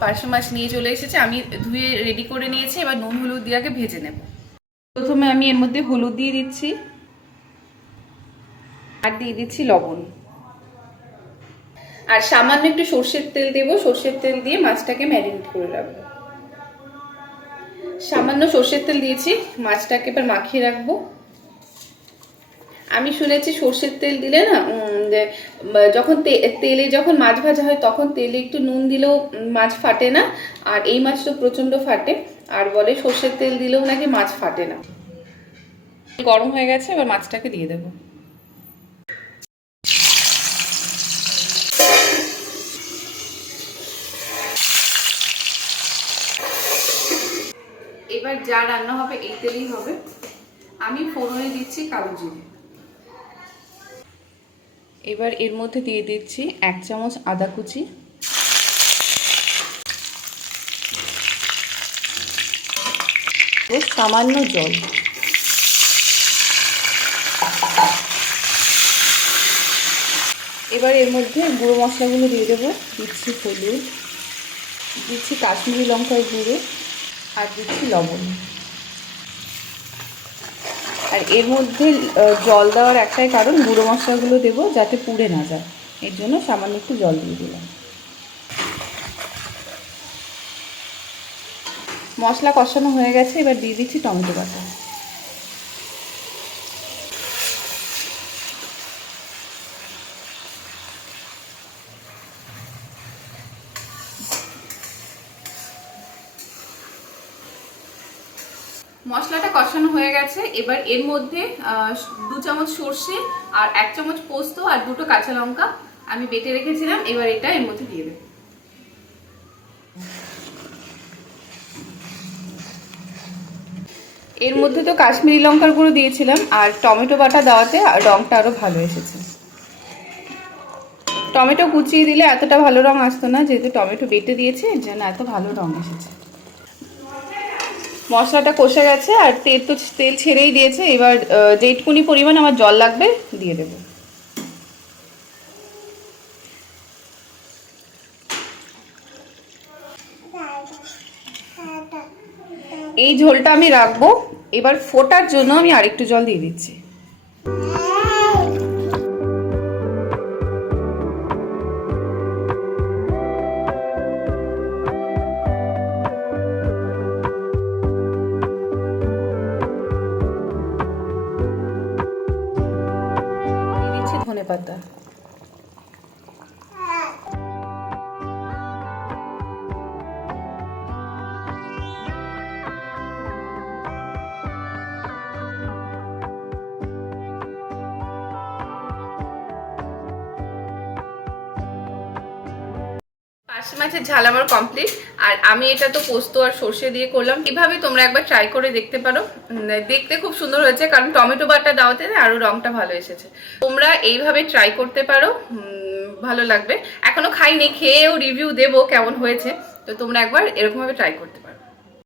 পার্শে মাছ নিয়ে চলে এসেছে। আমি ধুয়ে রেডি করে নিয়েছি, এবার নুন হলুদ দিয়ে আগে ভেজে নেব। প্রথমে আমি এর মধ্যে হলুদ দিয়ে দিচ্ছি আর দিয়ে দিচ্ছি লবণ, আর সামান্য একটু সর্ষের তেল দেবো। সর্ষের তেল দিয়ে মাছটাকে ম্যারিনেট করে রাখবো। সামান্য সর্ষের তেল দিয়েছি, মাছটাকে এবার মাখিয়ে রাখবো। আমি শুনেছি সর্ষের তেল দিলে না যখন তেলে যখন মাছ ভাজা হয় তখন তেলে একটু নুন দিলেও মাছ ফাটে না, আর এই মাছ তো প্রচন্ড ফাটে। আর বলে সর্ষের তেল দিলেও নাকি মাছ ফাটে না। গরম হয়ে গেছে, এবার মাছটাকে দিয়ে দেবো। এবার যা রান্না হবে এই তেলেই হবে। আমি ফোড়নে দিচ্ছি কালো জিরে। এবার এর মধ্যে দিয়ে দিচ্ছি 1 চামচ আদা কুচি, সামান্য জল। এবার এর মধ্যে গুঁড়ো মশলাগুলো দিয়ে দেবো। দিচ্ছি হলুদ, দিচ্ছি কাশ্মীরি লঙ্কার গুঁড়ো, আর দিচ্ছি লবণ। আর এর মধ্যে জল দেওয়ার একটাই কারণ, গুঁড়ো মশলাগুলো দেবো যাতে পুড়ে না যায়, এর জন্য সামান্য একটু জল দিয়ে দিলাম। মশলা কষানো হয়ে গেছে, এবার দিয়ে দিচ্ছি টমেটো বাটা। মশলাটা কষানো হয়ে গেছে, এবার এর মধ্যে 2 চামচ সর্ষে আর 1 চামচ পোস্ত আর 2টো কাঁচা লঙ্কা আমি বেটে রেখেছিলাম, এবার এটা এর মধ্যে দিয়ে দেব। এর মধ্যে তো কাশ্মীরি লঙ্কার গুঁড়ো দিয়েছিলাম, আর টমেটো বাটা দেওয়াতে রংটা আরো ভালো এসেছে। টমেটো কুচিয়ে দিলে এতটা ভালো রং আসতো না, যেহেতু টমেটো বেটে দিয়েছে এর জন্য এত ভালো রং এসেছে। মশলাটা কষে গেছে আর তেল ছেড়েই দিয়েছে। এবার যেটুকুনি পরিমাণ আমার জল লাগবে দিয়ে দেব। এই ঝোলটা আমি রাখবো। এবার ফোটার জন্য আমি আরেকটু জল দিয়ে দিচ্ছি। ধনেপাতা, পার্শে মাছের ঝাল আমার কমপ্লিট। আর আমি এটা তো পোস্ত আর সর্ষে দিয়ে করলাম। কিভাবে তোমরা একবার ট্রাই করে দেখতে পারো। দেখতে খুব সুন্দর হয়েছে, কারণ টমেটো বাটা দেওয়াতে আরো রংটা ভালো এসেছে। তোমরা এইভাবে ট্রাই করতে পারো, ভালো লাগবে। এখনো খাইনি, খেয়েও রিভিউ দেবো কেমন হয়েছে। তো তোমরা একবার এরকম ভাবে ট্রাই করতে পারো।